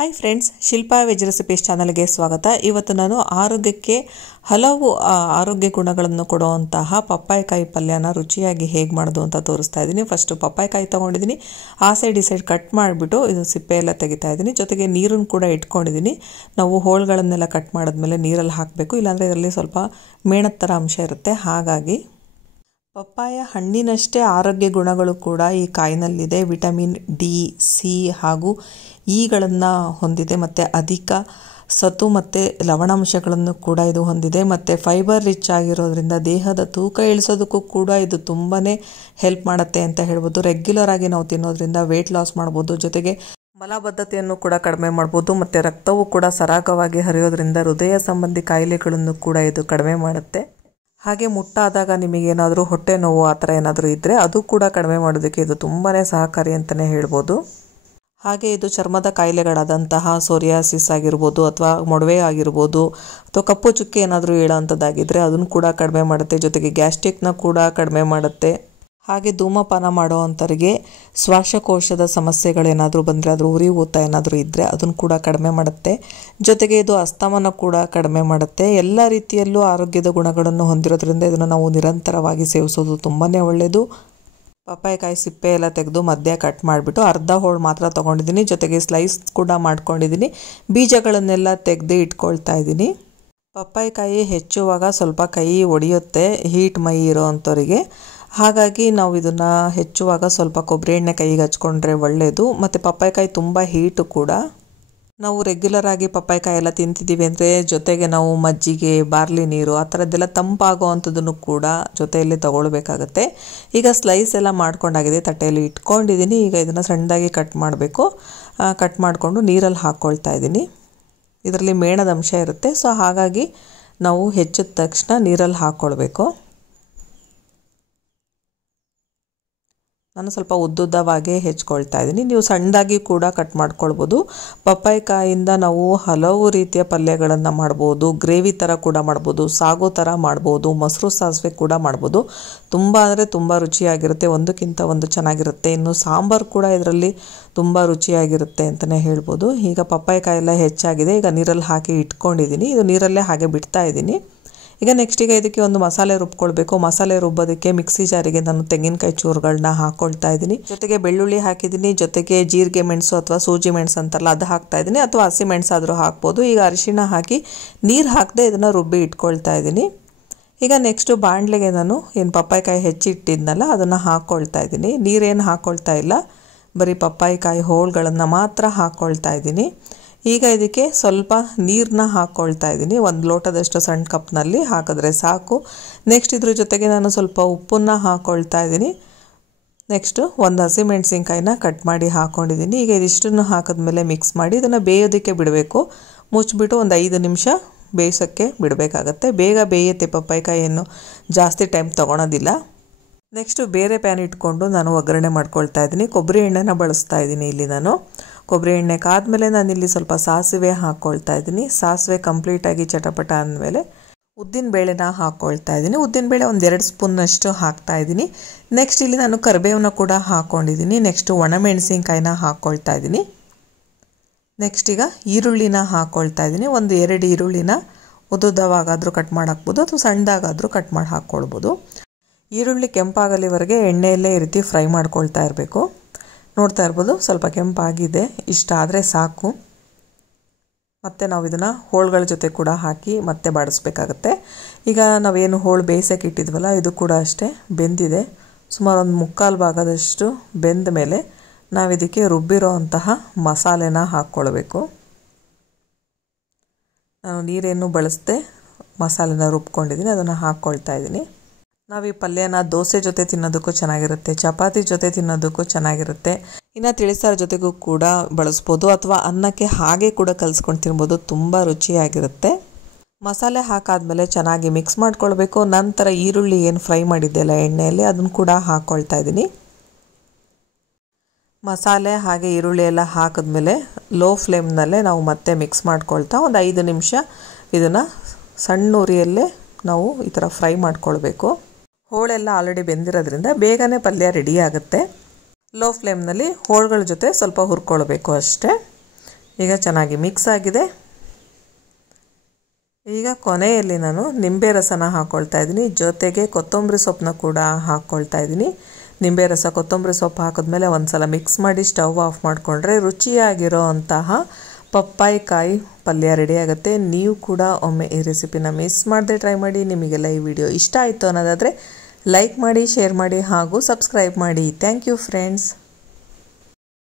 Hi friends, Shilpa veg recipes ಚಾನಲ್ಗೆ ಸ್ವಾಗತ. ಇವತ್ತು ನಾನು ಆರೋಗ್ಯಕ್ಕೆ ಹಲವು ಆರೋಗ್ಯ ಗುಣಗಳನ್ನು ಕೊಡುವಂತಹ ಪಪ್ಪಾಯಿಕಾಯಿ ಪಲ್ಯನ ರುಚಿಯಾಗಿ ಹೇಗೆ ಮಾಡೋದು ಅಂತ ತೋರಿಸ್ತಾ ಇದ್ದೀನಿ. ಫಸ್ಟು ಪಪ್ಪಾಯಿಕಾಯಿ ತೊಗೊಂಡಿದ್ದೀನಿ, ಆ ಸೈಡ್ ಈ ಸೈಡ್ ಕಟ್ ಮಾಡಿಬಿಟ್ಟು ಇದು ಸಿಪ್ಪೆ ಎಲ್ಲ ತೆಗಿತಾ ಇದ್ದೀನಿ. ಜೊತೆಗೆ ನೀರನ್ನು ಕೂಡ ಇಟ್ಕೊಂಡಿದ್ದೀನಿ. ನಾವು ಹೋಳುಗಳನ್ನೆಲ್ಲ ಕಟ್ ಮಾಡಿದ್ಮೇಲೆ ನೀರಲ್ಲಿ ಹಾಕಬೇಕು, ಇಲ್ಲಾಂದರೆ ಇದರಲ್ಲಿ ಸ್ವಲ್ಪ ಮೇಣದ ಥರ ಅಂಶ ಇರುತ್ತೆ. ಹಾಗಾಗಿ ಪಪ್ಪಾಯ ಹಣ್ಣಿನಷ್ಟೇ ಆರೋಗ್ಯ ಗುಣಗಳು ಕೂಡ ಈ ಕಾಯಿನಲ್ಲಿದೆ. ವಿಟಮಿನ್ ಡಿ, ಸಿ ಹಾಗೂ ಇಗಳನ್ನು ಹೊಂದಿದೆ ಮತ್ತು ಅಧಿಕ ಸತು ಮತ್ತು ಲವಣಾಂಶಗಳನ್ನು ಕೂಡ ಇದು ಹೊಂದಿದೆ. ಮತ್ತು ಫೈಬರ್ ರಿಚ್ ಆಗಿರೋದ್ರಿಂದ ದೇಹದ ತೂಕ ಇಳಿಸೋದಕ್ಕೂ ಕೂಡ ಇದು ತುಂಬಾ ಹೆಲ್ಪ್ ಮಾಡುತ್ತೆ ಅಂತ ಹೇಳ್ಬೋದು. ರೆಗ್ಯುಲರ್ ಆಗಿ ನಾವು ತಿನ್ನೋದ್ರಿಂದ ವೆಯ್ಟ್ ಲಾಸ್ ಮಾಡ್ಬೋದು, ಜೊತೆಗೆ ಮಲಬದ್ಧತೆಯನ್ನು ಕೂಡ ಕಡಿಮೆ ಮಾಡ್ಬೋದು ಮತ್ತು ರಕ್ತವು ಕೂಡ ಸರಾಗವಾಗಿ ಹರಿಯೋದ್ರಿಂದ ಹೃದಯ ಸಂಬಂಧಿ ಕಾಯಿಲೆಗಳನ್ನು ಕೂಡ ಇದು ಕಡಿಮೆ ಮಾಡುತ್ತೆ. ಹಾಗೆ ಮುಟ್ಟಾದಾಗ ನಿಮಗೇನಾದರೂ ಹೊಟ್ಟೆ ನೋವು ಆ ಥರ ಏನಾದರೂ ಇದ್ದರೆ ಅದು ಕೂಡ ಕಡಿಮೆ ಮಾಡೋದಕ್ಕೆ ಇದು ತುಂಬಾ ಸಹಕಾರಿ ಅಂತಲೇ ಹೇಳ್ಬೋದು. ಹಾಗೆ ಇದು ಚರ್ಮದ ಕಾಯಿಲೆಗಳಾದಂತಹ ಸೋರಿಯಾಸಿಸ್ ಆಗಿರ್ಬೋದು ಅಥವಾ ಮೊಡವೆ ಆಗಿರ್ಬೋದು ಅಥವಾ ಕಪ್ಪು ಚುಕ್ಕೆ ಏನಾದರೂ ಹೇಳೋವಂಥದ್ದಾಗಿದ್ದರೆ ಅದನ್ನು ಕೂಡ ಕಡಿಮೆ ಮಾಡುತ್ತೆ. ಜೊತೆಗೆ ಗ್ಯಾಸ್ಟ್ರಿಕ್ನ ಕೂಡ ಕಡಿಮೆ ಮಾಡುತ್ತೆ. ಹಾಗೆ ಧೂಮಪಾನ ಮಾಡೋವಂಥವ್ರಿಗೆ ಶ್ವಾಸಕೋಶದ ಸಮಸ್ಯೆಗಳೇನಾದರೂ ಬಂದರೆ, ಅದ್ರ ಉರಿ ಊತ ಏನಾದರೂ ಇದ್ದರೆ ಅದನ್ನು ಕೂಡ ಕಡಿಮೆ ಮಾಡುತ್ತೆ. ಜೊತೆಗೆ ಇದು ಅಸ್ತಮನ ಕೂಡ ಕಡಿಮೆ ಮಾಡುತ್ತೆ. ಎಲ್ಲ ರೀತಿಯಲ್ಲೂ ಆರೋಗ್ಯದ ಗುಣಗಳನ್ನು ಹೊಂದಿರೋದ್ರಿಂದ ಇದನ್ನು ನಾವು ನಿರಂತರವಾಗಿ ಸೇವಿಸೋದು ತುಂಬಾ ಒಳ್ಳೆಯದು. ಪಪ್ಪಾಯಿಕಾಯಿ ಸಿಪ್ಪೆ ಎಲ್ಲ ತೆಗೆದು ಮಧ್ಯ ಕಟ್ ಮಾಡಿಬಿಟ್ಟು ಅರ್ಧ ಹೋಳು ಮಾತ್ರ ತೊಗೊಂಡಿದ್ದೀನಿ. ಜೊತೆಗೆ ಸ್ಲೈಸ್ ಕೂಡ ಮಾಡ್ಕೊಂಡಿದ್ದೀನಿ. ಬೀಜಗಳನ್ನೆಲ್ಲ ತೆಗೆದು ಇಟ್ಕೊಳ್ತಾ ಇದ್ದೀನಿ. ಪಪ್ಪಾಯಿಕಾಯಿ ಹೆಚ್ಚುವಾಗ ಸ್ವಲ್ಪ ಕೈ ಒಡೆಯುತ್ತೆ ಹೀಟ್ ಮೈ ಇರೋ ಅಂಥವರಿಗೆ. ಹಾಗಾಗಿ ನಾವು ಇದನ್ನು ಹೆಚ್ಚುವಾಗ ಸ್ವಲ್ಪ ಕೊಬ್ಬರಿ ಎಣ್ಣೆ ಕೈಗೆ ಹಚ್ಕೊಂಡ್ರೆ ಒಳ್ಳೆಯದು. ಮತ್ತು ಪಪ್ಪಾಯಿಕಾಯಿ ತುಂಬ ಹೀಟು ಕೂಡ. ನಾವು ರೆಗ್ಯುಲರ್ ಆಗಿ ಪಪ್ಪಾಯಿಕಾಯಿ ಎಲ್ಲ ತಿಂತಿದ್ದೀವಿ ಅಂದರೆ ಜೊತೆಗೆ ನಾವು ಮಜ್ಜಿಗೆ, ಬಾರ್ಲಿ ನೀರು ಆ ಥರದ್ದೆಲ್ಲ ತಂಪಾಗೋ ಅಂಥದ್ದನ್ನು ಕೂಡ ಜೊತೆಯಲ್ಲಿ ತೊಗೊಳ್ಬೇಕಾಗತ್ತೆ. ಈಗ ಸ್ಲೈಸ್ ಎಲ್ಲ ಮಾಡ್ಕೊಂಡಾಗಿದೆ, ತಟ್ಟೆಯಲ್ಲಿ ಇಟ್ಕೊಂಡಿದ್ದೀನಿ. ಈಗ ಇದನ್ನು ಸಣ್ಣದಾಗಿ ಕಟ್ ಮಾಡಬೇಕು. ಕಟ್ ಮಾಡಿಕೊಂಡು ನೀರಲ್ಲಿ ಹಾಕ್ಕೊಳ್ತಾ ಇದ್ದೀನಿ. ಇದರಲ್ಲಿ ಮೇಣದ ಅಂಶ ಇರುತ್ತೆ, ಸೊ ಹಾಗಾಗಿ ನಾವು ಹೆಚ್ಚಿದ ತಕ್ಷಣ ನೀರಲ್ಲಿ ಹಾಕ್ಕೊಳ್ಬೇಕು. ನಾನು ಸ್ವಲ್ಪ ಉದ್ದುದ್ದವಾಗೇ ಹೆಚ್ಕೊಳ್ತಾ ಇದ್ದೀನಿ. ನೀವು ಸಣ್ಣದಾಗಿ ಕೂಡ ಕಟ್ ಮಾಡ್ಕೊಳ್ಬೋದು. ಪಪ್ಪಾಯಿಕಾಯಿಂದ ನಾವು ಹಲವು ರೀತಿಯ ಪಲ್ಯಗಳನ್ನು ಮಾಡ್ಬೋದು. ಗ್ರೇವಿ ಥರ ಕೂಡ ಮಾಡ್ಬೋದು, ಸಾಗೋ ಥರ ಮಾಡ್ಬೋದು, ಮೊಸರು ಸಾಸಿವೆ ಕೂಡ ಮಾಡ್ಬೋದು. ತುಂಬ ಅಂದರೆ ತುಂಬ ರುಚಿಯಾಗಿರುತ್ತೆ, ಒಂದಕ್ಕಿಂತ ಒಂದು ಚೆನ್ನಾಗಿರುತ್ತೆ. ಇನ್ನು ಸಾಂಬಾರು ಕೂಡ ಇದರಲ್ಲಿ ತುಂಬ ರುಚಿಯಾಗಿರುತ್ತೆ ಅಂತಲೇ ಹೇಳ್ಬೋದು. ಈಗ ಪಪ್ಪಾಯಿಕಾಯಿ ಎಲ್ಲ ಹೆಚ್ಚಾಗಿದೆ, ಈಗ ನೀರಲ್ಲಿ ಹಾಕಿ ಇಟ್ಕೊಂಡಿದ್ದೀನಿ. ಇದು ನೀರಲ್ಲೇ ಹಾಗೆ ಬಿಡ್ತಾ ಇದ್ದೀನಿ. ಈಗ ನೆಕ್ಸ್ಟಿಗೆ ಇದಕ್ಕೆ ಒಂದು ಮಸಾಲೆ ರುಬ್ಕೊಳ್ಬೇಕು. ಮಸಾಲೆ ರುಬ್ಬೋದಕ್ಕೆ ಮಿಕ್ಸಿ ಜಾರಿಗೆ ನಾನು ತೆಂಗಿನಕಾಯಿ ಚೂರುಗಳನ್ನ ಹಾಕ್ಕೊಳ್ತಾ ಇದ್ದೀನಿ. ಜೊತೆಗೆ ಬೆಳ್ಳುಳ್ಳಿ ಹಾಕಿದ್ದೀನಿ. ಜೊತೆಗೆ ಜೀರಿಗೆ ಮೆಣಸು ಅಥವಾ ಸೂಜಿ ಮೆಣಸು ಅಂತಾರಲ್ಲ ಅದು ಹಾಕ್ತಾ ಇದ್ದೀನಿ, ಅಥವಾ ಹಸಿ ಮೆಣಸಾದರೂ ಹಾಕ್ಬೋದು. ಈಗ ಅರಿಶಿಣ ಹಾಕಿ ನೀರು ಹಾಕದೆ ಇದನ್ನು ರುಬ್ಬಿ ಇಟ್ಕೊಳ್ತಾ ಇದ್ದೀನಿ. ಈಗ ನೆಕ್ಸ್ಟು ಬಾಣಲೆಗೆ ನಾನು ಏನು ಪಪ್ಪಾಯಿಕಾಯಿ ಹೆಚ್ಚಿಟ್ಟಿದ್ನಲ್ಲ ಅದನ್ನು ಹಾಕ್ಕೊಳ್ತಾ ಇದ್ದೀನಿ. ನೀರೇನು ಹಾಕ್ಕೊಳ್ತಾ ಇಲ್ಲ, ಬರೀ ಪಪ್ಪಾಯಿಕಾಯಿ ಹೋಳುಗಳನ್ನು ಮಾತ್ರ ಹಾಕ್ಕೊಳ್ತಾ ಇದ್ದೀನಿ. ಈಗ ಇದಕ್ಕೆ ಸ್ವಲ್ಪ ನೀರನ್ನ ಹಾಕ್ಕೊಳ್ತಾ ಇದ್ದೀನಿ. 1 ಲೋಟದಷ್ಟು ಸಣ್ಣ ಕಪ್ನಲ್ಲಿ ಹಾಕಿದ್ರೆ ಸಾಕು. ನೆಕ್ಸ್ಟ್ ಇದ್ರ ಜೊತೆಗೆ ನಾನು ಸ್ವಲ್ಪ ಉಪ್ಪನ್ನು ಹಾಕ್ಕೊಳ್ತಾ ಇದ್ದೀನಿ. ನೆಕ್ಸ್ಟು ಒಂದು ಹಸಿಮೆಣಸಿನ್ಕಾಯಿನ ಕಟ್ ಮಾಡಿ ಹಾಕ್ಕೊಂಡಿದ್ದೀನಿ. ಈಗ ಇದಿಷ್ಟನ್ನು ಹಾಕಿದ್ಮೇಲೆ ಮಿಕ್ಸ್ ಮಾಡಿ ಇದನ್ನು ಬೇಯೋದಕ್ಕೆ ಬಿಡಬೇಕು. ಮುಚ್ಚಿಬಿಟ್ಟು ಒಂದು 5 ನಿಮಿಷ ಬೇಯಿಸೋಕ್ಕೆ ಬಿಡಬೇಕಾಗತ್ತೆ. ಬೇಗ ಬೇಯುತ್ತೆ, ಪಪ್ಪಾಯಿಕಾಯಿ ಏನು ಜಾಸ್ತಿ ಟೈಮ್ ತೊಗೊಳೋದಿಲ್ಲ. ನೆಕ್ಸ್ಟು ಬೇರೆ ಪ್ಯಾನ್ ಇಟ್ಕೊಂಡು ನಾನು ಒಗ್ಗರಣೆ ಮಾಡ್ಕೊಳ್ತಾ ಇದ್ದೀನಿ. ಕೊಬ್ಬರಿ ಎಣ್ಣೆನ ಬಳಸ್ತಾ ಇದ್ದೀನಿ ಇಲ್ಲಿ ನಾನು. ಕೊಬ್ಬರಿ ಎಣ್ಣೆ ಕಾದ್ಮೇಲೆ ನಾನಿಲ್ಲಿ ಸ್ವಲ್ಪ ಸಾಸಿವೆ ಹಾಕ್ಕೊಳ್ತಾ ಇದ್ದೀನಿ. ಸಾಸಿವೆ ಕಂಪ್ಲೀಟಾಗಿ ಚಟಪಟ ಅಂದಮೇಲೆ ಉದ್ದಿನಬೇಳೆನ ಹಾಕ್ಕೊಳ್ತಾ ಇದ್ದೀನಿ. ಉದ್ದಿನಬೇಳೆ ಒಂದು 2 ಸ್ಪೂನ್ನಷ್ಟು ಹಾಕ್ತಾ ಇದ್ದೀನಿ. ನೆಕ್ಸ್ಟ್ ಇಲ್ಲಿ ನಾನು ಕರಿಬೇವನ್ನ ಕೂಡ ಹಾಕ್ಕೊಂಡಿದ್ದೀನಿ. ನೆಕ್ಸ್ಟು ಒಣಮೆಣಸಿನ್ಕಾಯಿನ ಹಾಕ್ಕೊಳ್ತಾ ಇದ್ದೀನಿ. ನೆಕ್ಸ್ಟ್ ಈಗ ಈರುಳ್ಳಿನ ಹಾಕ್ಕೊಳ್ತಾ ಇದ್ದೀನಿ. ಒಂದು 2 ಈರುಳ್ಳಿನ ಉದ್ದುದ್ದವಾಗಾದರೂ ಕಟ್ ಮಾಡಿ ಹಾಕ್ಬೋದು ಅಥವಾ ಸಣ್ಣದಾಗಾದರೂ ಕಟ್ ಮಾಡಿ ಹಾಕ್ಕೊಳ್ಬೋದು. ಈರುಳ್ಳಿ ಕೆಂಪಾಗಲಿವರೆಗೆ ಎಣ್ಣೆಯಲ್ಲೇ ಈ ರೀತಿ ಫ್ರೈ ಮಾಡ್ಕೊಳ್ತಾ ಇರಬೇಕು. ನೋಡ್ತಾ ಇರ್ಬೋದು, ಸ್ವಲ್ಪ ಕೆಂಪಾಗಿದೆ. ಇಷ್ಟ ಆದರೆ ಸಾಕು. ಮತ್ತು ನಾವು ಇದನ್ನು ಹೋಳುಗಳ ಜೊತೆ ಕೂಡ ಹಾಕಿ ಮತ್ತೆ ಬಾಡಿಸ್ಬೇಕಾಗತ್ತೆ. ಈಗ ನಾವೇನು ಹೋಳು ಬೇಯಿಸೋಕೆ ಇಟ್ಟಿದ್ವಲ್ಲ ಇದು ಕೂಡ ಅಷ್ಟೇ ಬೆಂದಿದೆ. ಸುಮಾರು ಒಂದು 3/4 ಭಾಗದಷ್ಟು ಬೆಂದ ಮೇಲೆ ನಾವಿದಕ್ಕೆ ರುಬ್ಬಿರೋ ಅಂತಹ ಮಸಾಲೆನ ಹಾಕ್ಕೊಳ್ಬೇಕು. ನಾನು ನೀರೇನು ಬಳಸದೆ ಮಸಾಲೆನ ರುಬ್ಕೊಂಡಿದ್ದೀನಿ, ಅದನ್ನು ಹಾಕ್ಕೊಳ್ತಾ ಇದ್ದೀನಿ. ನಾವು ಈ ಪಲ್ಯನ ದೋಸೆ ಜೊತೆ ತಿನ್ನೋದಕ್ಕೂ ಚೆನ್ನಾಗಿರುತ್ತೆ, ಚಪಾತಿ ಜೊತೆ ತಿನ್ನೋದಕ್ಕೂ ಚೆನ್ನಾಗಿರುತ್ತೆ. ಇನ್ನು ತಿಳಿಸಾರು ಜೊತೆಗೂ ಕೂಡ ಬಳಸ್ಬೋದು, ಅಥವಾ ಅನ್ನಕ್ಕೆ ಹಾಗೆ ಕೂಡ ಕಲಿಸ್ಕೊಂಡು ತಿನ್ಬೋದು. ತುಂಬ ರುಚಿಯಾಗಿರುತ್ತೆ. ಮಸಾಲೆ ಹಾಕಾದ್ಮೇಲೆ ಚೆನ್ನಾಗಿ ಮಿಕ್ಸ್ ಮಾಡ್ಕೊಳ್ಬೇಕು. ನಂತರ ಈರುಳ್ಳಿ ಏನು ಫ್ರೈ ಮಾಡಿದ್ದೆಲ್ಲ ಎಣ್ಣೆಯಲ್ಲಿ ಅದನ್ನು ಕೂಡ ಹಾಕ್ಕೊಳ್ತಾ ಇದ್ದೀನಿ. ಮಸಾಲೆ ಹಾಗೆ ಈರುಳ್ಳಿ ಎಲ್ಲ ಹಾಕಿದ್ಮೇಲೆ ಲೋ ಫ್ಲೇಮ್ನಲ್ಲೇ ನಾವು ಮತ್ತೆ ಮಿಕ್ಸ್ ಮಾಡ್ಕೊಳ್ತಾ ಒಂದು 5 ನಿಮಿಷ ಇದನ್ನು ಸಣ್ಣ ಉರಿಯಲ್ಲೇ ನಾವು ಈ ಥರ ಫ್ರೈ ಮಾಡ್ಕೊಳ್ಬೇಕು. ಹೋಳೆಲ್ಲ ಆಲ್ರೆಡಿ ಬೆಂದಿರೋದ್ರಿಂದ ಬೇಗನೆ ಪಲ್ಯ ರೆಡಿ ಆಗುತ್ತೆ. ಲೋ ಫ್ಲೇಮ್ನಲ್ಲಿ ಹೋಳುಗಳ ಜೊತೆ ಸ್ವಲ್ಪ ಹುರ್ಕೊಳ್ಬೇಕು ಅಷ್ಟೇ. ಈಗ ಚೆನ್ನಾಗಿ ಮಿಕ್ಸ್ ಆಗಿದೆ. ಈಗ ಕೊನೆಯಲ್ಲಿ ನಾನು ನಿಂಬೆ ರಸನ ಹಾಕ್ಕೊಳ್ತಾ ಇದ್ದೀನಿ, ಜೊತೆಗೆ ಕೊತ್ತಂಬರಿ ಸೊಪ್ಪನ್ನ ಕೂಡ ಹಾಕ್ಕೊಳ್ತಾ ಇದ್ದೀನಿ. ನಿಂಬೆ ರಸ ಕೊತ್ತಂಬರಿ ಸೊಪ್ಪು ಹಾಕಿದ್ಮೇಲೆ ಒಂದು ಸಲ ಮಿಕ್ಸ್ ಮಾಡಿ ಸ್ಟವ್ ಆಫ್ ಮಾಡಿಕೊಂಡ್ರೆ ರುಚಿಯಾಗಿರೋ ಅಂತಹ ಪಪ್ಪಾಯಿಕಾಯಿ ಪಲ್ಯ ರೆಡಿ ಆಗುತ್ತೆ. ನೀವು ಕೂಡ ಒಮ್ಮೆ ಈ ರೆಸಿಪಿನ ಮಿಸ್ ಮಾಡದೆ ಟ್ರೈ ಮಾಡಿ. ನಿಮಗೆಲ್ಲ ಈ ವಿಡಿಯೋ ಇಷ್ಟ ಆಯಿತು ಅನ್ನೋದಾದರೆ ಲೈಕ್ ಮಾಡಿ, ಶೇರ್ ಮಾಡಿ ಹಾಗೂ ಸಬ್ಸ್ಕ್ರೈಬ್ ಮಾಡಿ. Thank you friends.